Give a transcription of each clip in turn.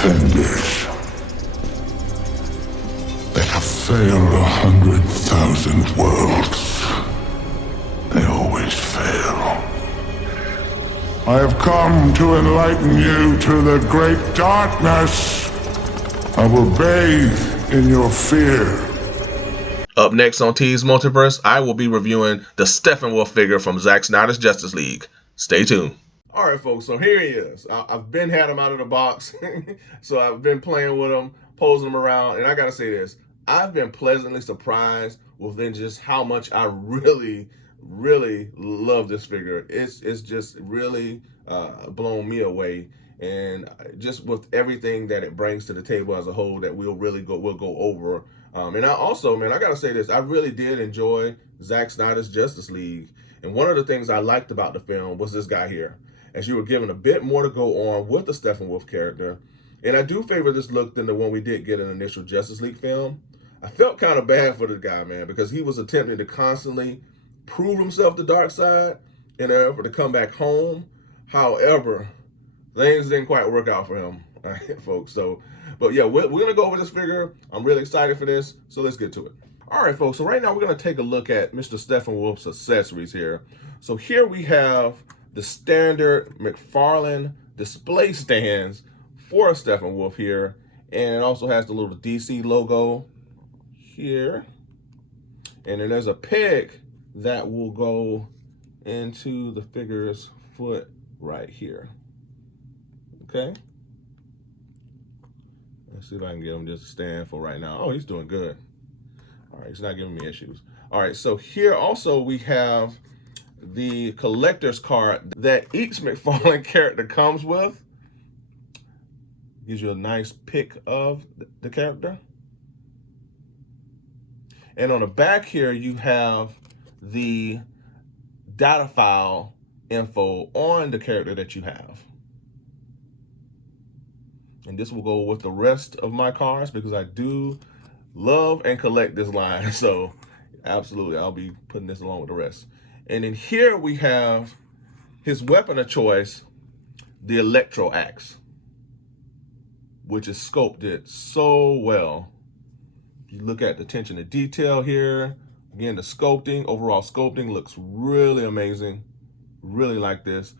Defenders. They have failed 100,000 worlds. They always fail. I have come to enlighten you to the great darkness. I will bathe in your fear. Up next on T's Multiverse, I will be reviewing the Steppenwolf figure from Zack Snyder's Justice League. Stay tuned. All right, folks, so here he is. I've been had him out of the box, so I've been playing with him, posing him around, and I gotta say this. I've been pleasantly surprised within just how much I really love this figure. It's just really blown me away, and just with everything that it brings to the table as a whole that we'll go over. And I also, man, I gotta say this, I really did enjoy Zack Snyder's Justice League. And one of the things I liked about the film was this guy here, as you were given a bit more to go on with the Steppenwolf character. And I do favor this look than the one we did get in the initial Justice League film. I felt kind of bad for the guy, man, because he was attempting to constantly prove himself to Darkseid in an effort to come back home. However, things didn't quite work out for him, all right, folks. So, but yeah, we're going to go over this figure. I'm really excited for this, so let's get to it. All right, folks, so right now we're going to take a look at Mr. Steppenwolf's accessories here. So here we have the standard McFarlane display stands for Steppenwolf here, and it also has the little DC logo here. And then there's a peg that will go into the figure's foot right here. Okay. Let's see if I can get him just to stand for right now. Oh, he's doing good. All right, he's not giving me issues. All right, so here also we have the collector's card that each McFarlane character comes with. Gives you a nice pic of the character. And on the back here, you have the data file info on the character that you have. And this will go with the rest of my cards because I do love and collect this line. So absolutely, I'll be putting this along with the rest. And then here we have his weapon of choice, the Electro Axe, which is sculpted so well. You look at the attention to detail here. Again, the sculpting, overall sculpting looks really amazing. Really like this.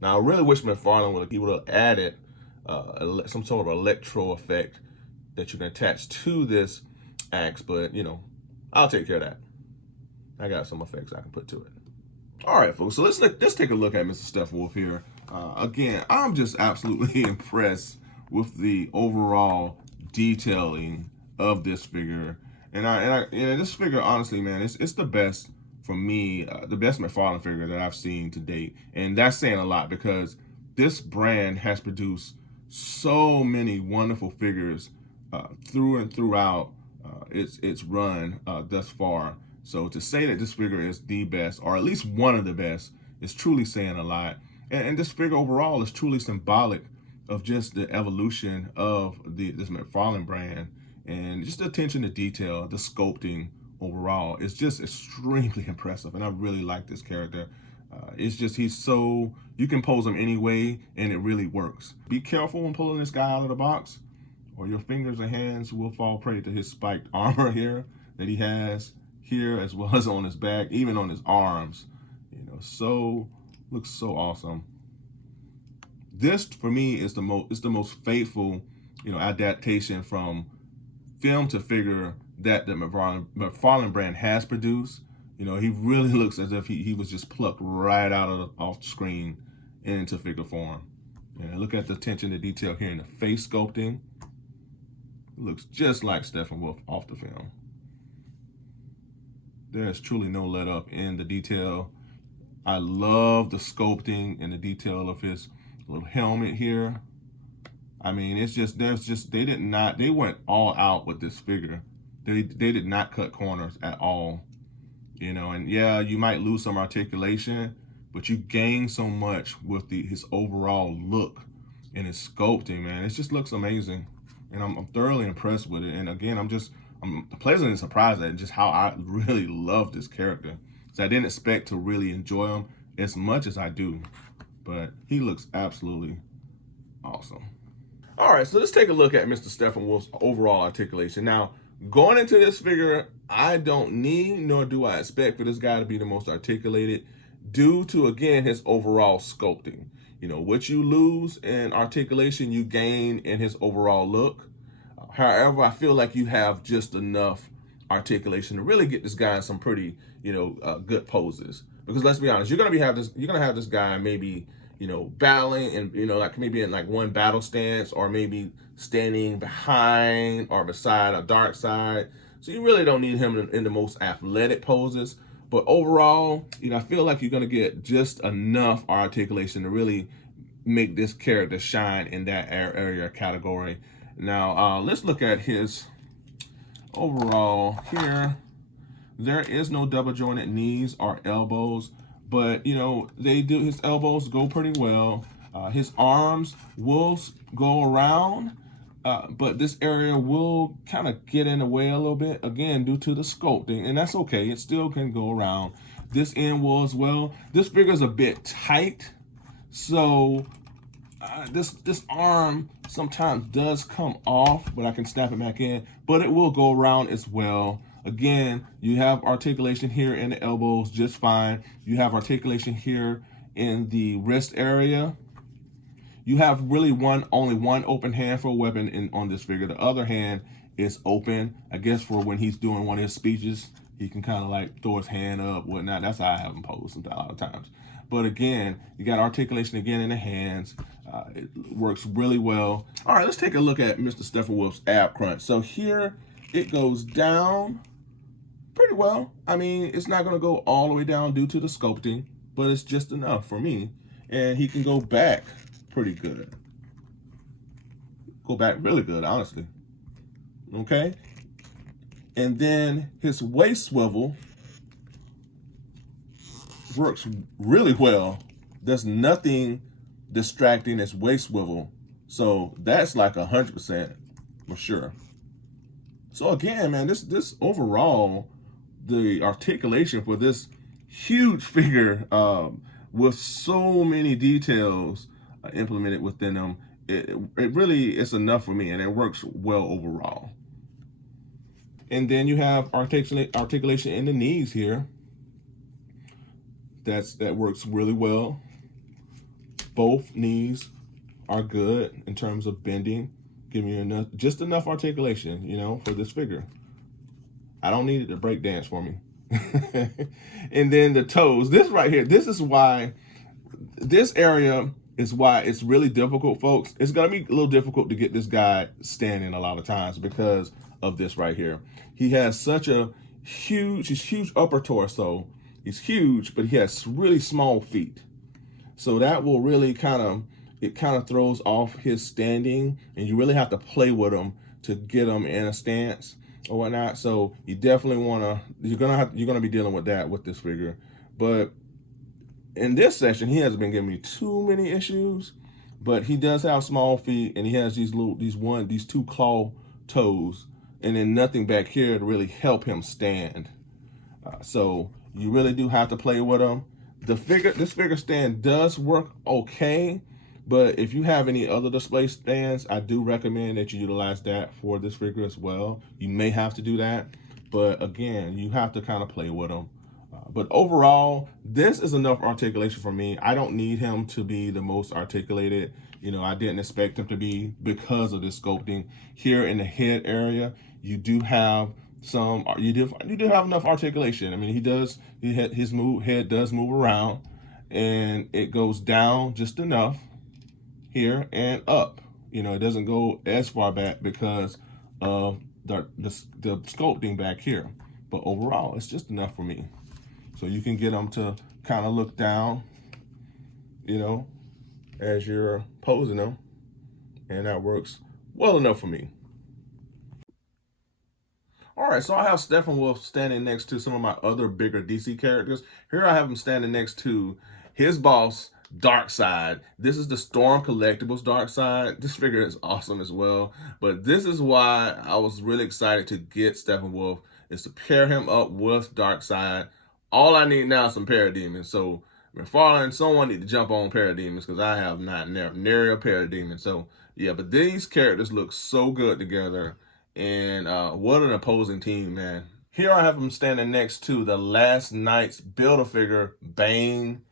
Now, I really wish McFarlane would have added some sort of electro effect that you can attach to this axe, but you know, I'll take care of that. I got some effects I can put to it. All right, folks, so let's take a look at Mr. Steppenwolf here. Again, I'm just absolutely impressed with the overall detailing of this figure. And this figure, honestly, man, it's the best for me, the best McFarlane figure that I've seen to date. And that's saying a lot because this brand has produced so many wonderful figures through and throughout its run thus far. So to say that this figure is the best, or at least one of the best, is truly saying a lot. And this figure overall is truly symbolic of just the evolution of this McFarlane brand, and just the attention to detail, the sculpting overall is just extremely impressive. And I really like this character. It's just, he's so, you can pose him any way and it really works. Be careful when pulling this guy out of the box, or your fingers and hands will fall prey to his spiked armor here that he has here, as well as on his back, even on his arms. You know, looks so awesome. This for me is the most faithful, you know, adaptation from film to figure that the McFarlane brand has produced. You know, he really looks as if he was just plucked right off the screen into figure form. And look at the attention to detail here in the face sculpting. It looks just like Steppenwolf off the film. There's truly no let up in the detail. I love the sculpting and the detail of his little helmet here. I mean, it's just, they went all out with this figure. They did not cut corners at all. You know, and yeah, you might lose some articulation, but you gain so much with his overall look and his sculpting, man. It just looks amazing. And I'm thoroughly impressed with it. And again, I'm pleasantly surprised at just how I really love this character. So I didn't expect to really enjoy him as much as I do, but he looks absolutely awesome. All right, so let's take a look at Mr. Steppenwolf's overall articulation. Now, going into this figure, I don't need nor do I expect for this guy to be the most articulated due to, again, his overall sculpting. You know, what you lose in articulation, you gain in his overall look. However, I feel like you have just enough articulation to really get this guy in some pretty, good poses. Because let's be honest, you're gonna have this guy maybe, battling and like maybe in like one battle stance, or maybe standing behind or beside a dark side. So you really don't need him in the most athletic poses. But overall, I feel like you're gonna get just enough articulation to really make this character shine in that area category. Now, let's look at his overall here. There is no double jointed knees or elbows, but his elbows go pretty well. His arms will go around, but this area will kind of get in the way a little bit, again, due to the sculpting, and that's okay. It still can go around. This end will as well. This figure is a bit tight, so this arm sometimes does come off, but I can snap it back in, but it will go around as well. Again, you have articulation here in the elbows just fine. You have articulation here in the wrist area. You have really only one open hand for a weapon on this figure. The other hand is open, I guess, for when he's doing one of his speeches. He can kind of like throw his hand up, whatnot. That's how I have him posed a lot of times. But again, you got articulation again in the hands. It works really well. All right, let's take a look at Mr. Steppenwolf's ab crunch. So here it goes down pretty well. I mean, it's not going to go all the way down due to the sculpting, but it's just enough for me. And he can go back pretty good. Go back really good, honestly. Okay? And then his waist swivel works really well. There's nothing distracting his waist swivel. So that's like 100% for sure. So again, man, this overall, the articulation for this huge figure with so many details implemented within them, it really is enough for me, and it works well overall. And then you have articulation in the knees here. That works really well. Both knees are good in terms of bending, giving you just enough articulation, for this figure. I don't need it to break dance for me. And then the toes. This right here, this area is why it's really difficult, folks. It's gonna be a little difficult to get this guy standing a lot of times because of this right here. He has such a huge upper torso. He's huge, but he has really small feet. So that will really kind of throws off his standing, and you really have to play with him to get him in a stance or whatnot. So you definitely you're gonna be dealing with that with this figure. But in this session, he hasn't been giving me too many issues, but he does have small feet, and he has these two claw toes, and then nothing back here to really help him stand. So you really do have to play with him. This figure stand does work okay, but if you have any other display stands, I do recommend that you utilize that for this figure as well. You may have to do that, but again, you have to kind of play with him. But overall, this is enough articulation for me. I don't need him to be the most articulated. I didn't expect him to be because of this sculpting. Here in the head area, you do have you do have enough articulation. I mean, his head does move around, and it goes down just enough here and up. It doesn't go as far back because of the sculpting back here. But overall, it's just enough for me. So you can get them to kind of look down, as you're posing them, and that works well enough for me. All right, so I have Steppenwolf standing next to some of my other bigger DC characters. Here I have him standing next to his boss, Darkseid. This is the Storm Collectibles Darkseid. This figure is awesome as well. But this is why I was really excited to get Steppenwolf, is to pair him up with Darkseid. All I need now is some Parademons. So McFarlane, someone need to jump on Parademons, because I have not nary a Parademon. So Yeah, but these characters look so good together, and what an opposing team, man. Here I have him standing next to the Last Knight's Build-A-Figure, Bane.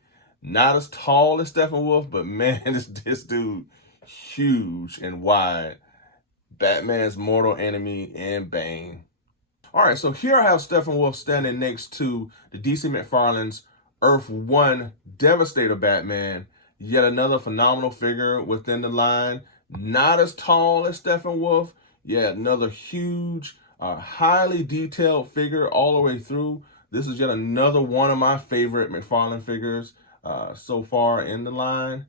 Not as tall as Steppenwolf, but man, this dude huge and wide. Batman's mortal enemy and Bane. All right, so here I have Steppenwolf standing next to the DC McFarlane's Earth 1 Devastator Batman. Yet another phenomenal figure within the line. Not as tall as Steppenwolf, yet another huge, highly detailed figure all the way through. This is yet another one of my favorite McFarlane figures so far in the line.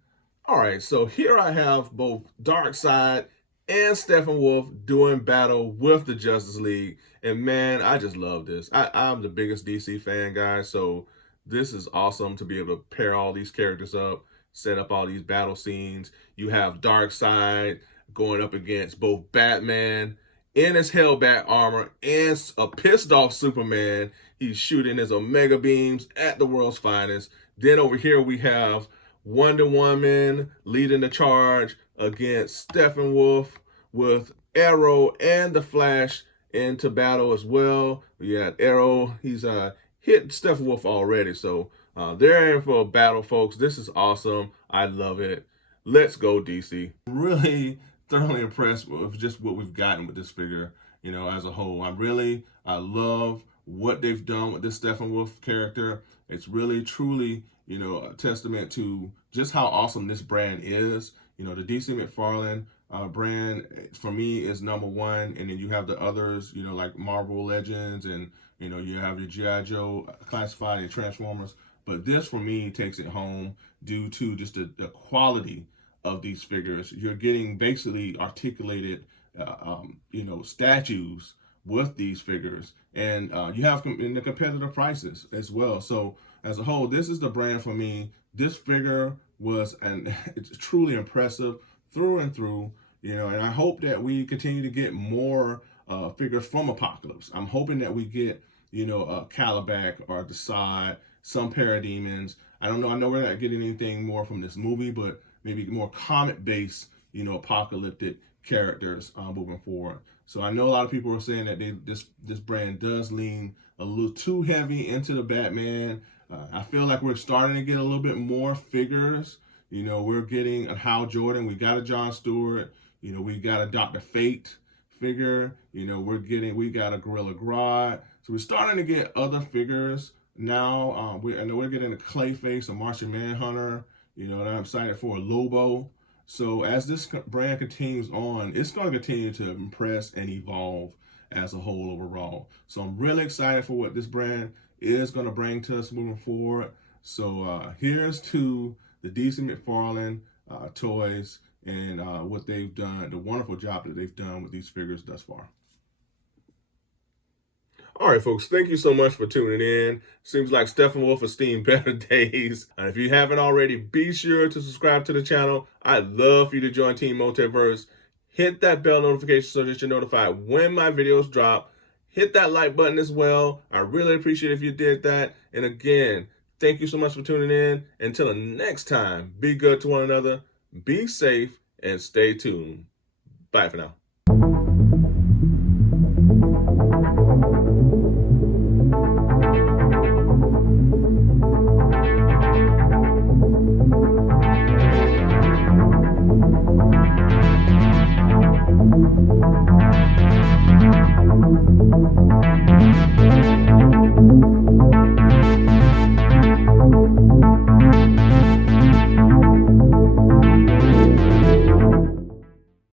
All right, so here I have both Darkseid and Steppenwolf doing battle with the Justice League. And man, I just love this. I'm the biggest DC fan, guys, so this is awesome to be able to pair all these characters up, set up all these battle scenes. You have Darkseid going up against both Batman in his Hellbat armor and a pissed off Superman. He's shooting his Omega beams at the world's finest. Then over here we have Wonder Woman leading the charge against Steppenwolf with Arrow and the Flash into battle as well. We got Arrow, he's hit Steppenwolf already, so they're in for a battle, folks. This is awesome. I love it. Let's go, DC. Really thoroughly impressed with just what we've gotten with this figure, you know, as a whole. I love what they've done with this Steppenwolf character. It's really, truly, you know, a testament to just how awesome this brand is. You know, the DC McFarlane brand, for me, is #1. And then you have the others, you know, like Marvel Legends, and, you know, you have your G.I. Joe Classified and Transformers. But this, for me, takes it home due to just the quality of these figures. You're getting basically articulated, you know, statues with these figures. And you have in the competitive prices as well. So as a whole, this is the brand for me. This figure was, and it's truly impressive through and through, you know, and I hope that we continue to get more figures from Apocalypse. I'm hoping that we get, you know, Calabac or Decide, some Parademons. I don't know. I know we're not getting anything more from this movie, but maybe more comic-based, you know, apocalyptic characters moving forward. So I know a lot of people are saying that this brand does lean a little too heavy into the Batman. I feel like we're starting to get a little bit more figures. You know, we're getting a Hal Jordan. We got a John Stewart. You know, we got a Dr. Fate figure. You know, we got a Gorilla Grodd. So we're starting to get other figures now. We're getting a Clayface, a Martian Manhunter. You know, and I'm excited for a Lobo. So as this brand continues on, it's going to continue to impress and evolve as a whole overall. So I'm really excited for what this brand is going to bring to us moving forward. So here's to the DC McFarlane toys and what they've done, the wonderful job that they've done with these figures thus far. All right, folks, thank you so much for tuning in. Seems like Steppenwolf has seen better days. And if you haven't already, be sure to subscribe to the channel. I'd love for you to join Team Multiverse. Hit that bell notification so that you're notified when my videos drop. Hit that like button as well. I really appreciate it if you did that. And again, thank you so much for tuning in. Until the next time, be good to one another, be safe, and stay tuned. Bye for now.